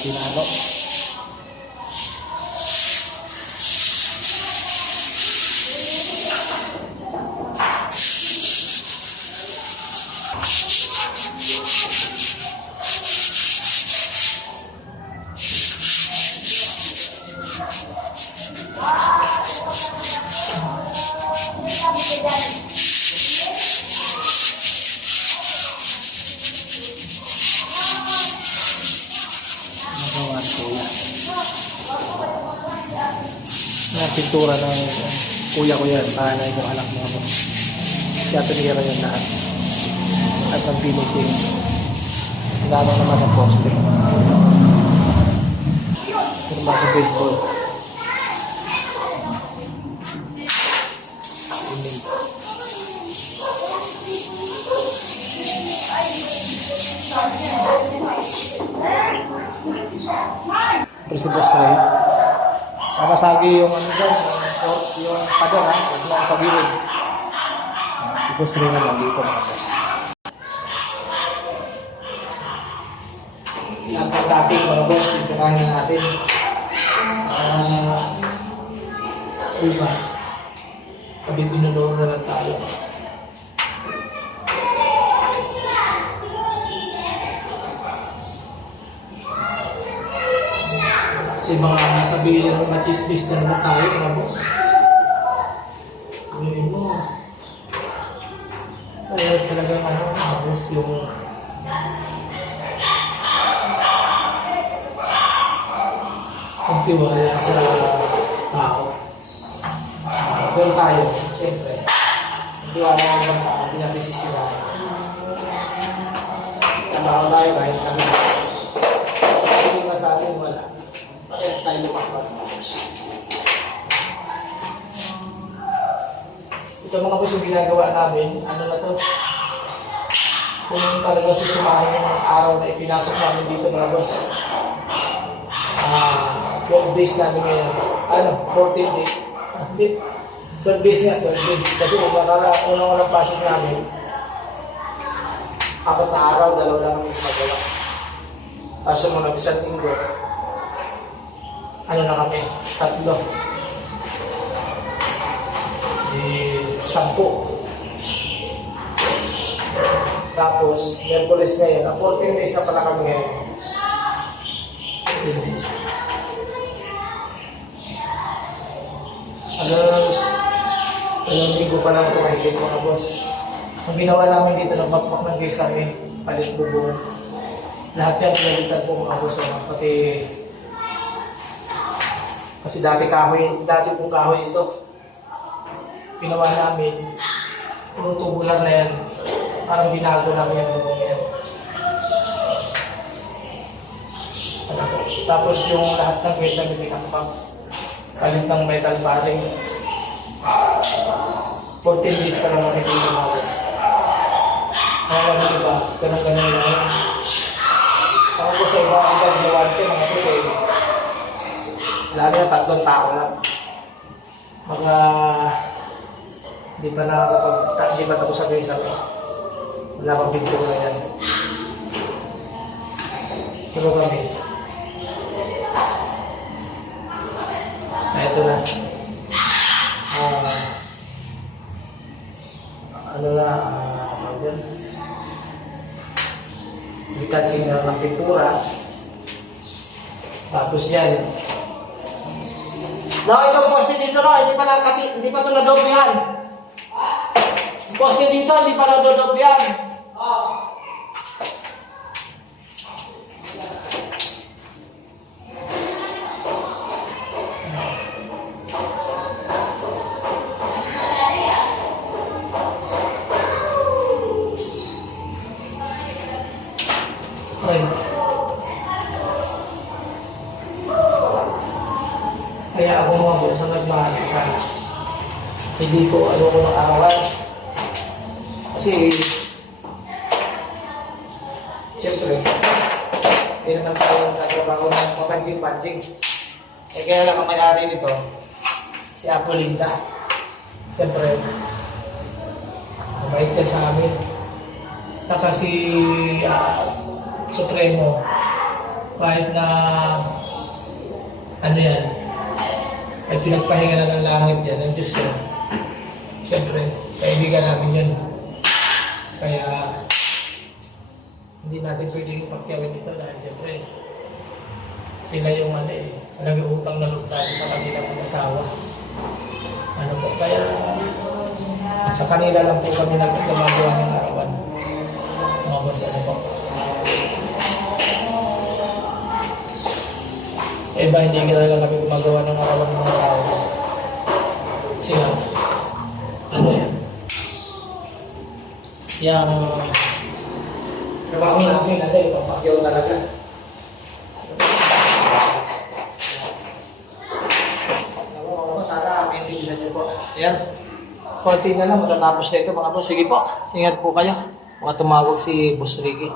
pinano. Pintura ng kuya ko yan, panay kong anak mga boss. Kaya tinira yan lahat. At ang finishing, hinamang naman ang poste. Pero mga baseball. Pero si Boss Ray, masagi yung ano dyan, yung pader ha, huwag mo sa gilid. Si Boss Ray naman dito mga boss. Yan ang dating mga boss, titirahin na natin. Ulbas. Sabi pinulong na lang tayo. Kasi mga nasabihin ng matisbis na naman tayo mga boss. Ano mo? Kaya talagang ano, mga boss yung pagtiwala sa tao. Pero tayo, siyempre, pagtiwala ng mga tao, hindi natin sisirahan. Trabaho tayo kahit kami. Hindi ba sa atin wala? Parehas tayo lumakbag. Ito mga boss yung ginagawa namin, ano na to? Kung talaga susumahin yung araw na ipinasok namin dito mga boss. 12 days namin ngayon. 14 days. Hindi. 12 days nga, 12 days. Kasi unang pasok namin, 4 na araw, 2 lang magawa. Tapos sumunod isang linggo, ano na kami, 3. 10. Tapos, Merkulis ngayon, 14 days na pala kami ngayon. 14 days. Dalawang linggo pa lang ito kahit mga boss. Ang ginawa namin dito, nagmakmak ng gesame, palit bubong. Lahat yan pinalitan po mga boss. Kasi dati pong kahoy ito. Ginawa namin, puro tubular na yan. Parang binago namin yung bubong yan. Tapos yung lahat ng gesame pinakapag palit ng metal paring. 14 days pa lang makikita mga boss. Mga iba, ganun-ganun lang. Ako po sa iba, ang gagawin ko, mga po sa iba. Lalo na 3 tao lang. Mga hindi pa tapos sa isa. Wala pang pintura yan. Pero kami. Ito na. Ikansing na ng pintura. Tapos yan. No, itong poste dito no, hindi pa ito nadoblehan. Yung poste dito, hindi pa nadoblehan. Kaya ako mga boss ang nagmahal sana. Hindi ko ko ng arawan. Kasi siyempre hindi naman tayo nagtrabaho ng mapanjing-panjing. Kaya lang ang may-ari nito si Apolinda. Siyempre mabait yan sa amin. Saka si Supremo kahit na ano yan, ay pinagpahinga na ng langit yan, ng Diyos yan. Siyempre, kaibigan namin yun. Kaya, hindi natin pwedeng pakyawin ito dahil siyempre, sila yung nag-uutang na loob natin sa kanilang mag-asawa. Ano po, kaya sa kanila lang po kami nagkagagawa ng arawan. Mga boss, ano po. Iba, hindi talaga kami gumagawa ng arawan ng mga tao. Kasi nga, ano yan? Yang trabaho namin, papakyaw talaga. Sana maintindihan niyo po. Ayan. Konti na lang, matatapos na ito mga boss. Sige po, ingat po kayo. Baka tumawag si Boss Ricky.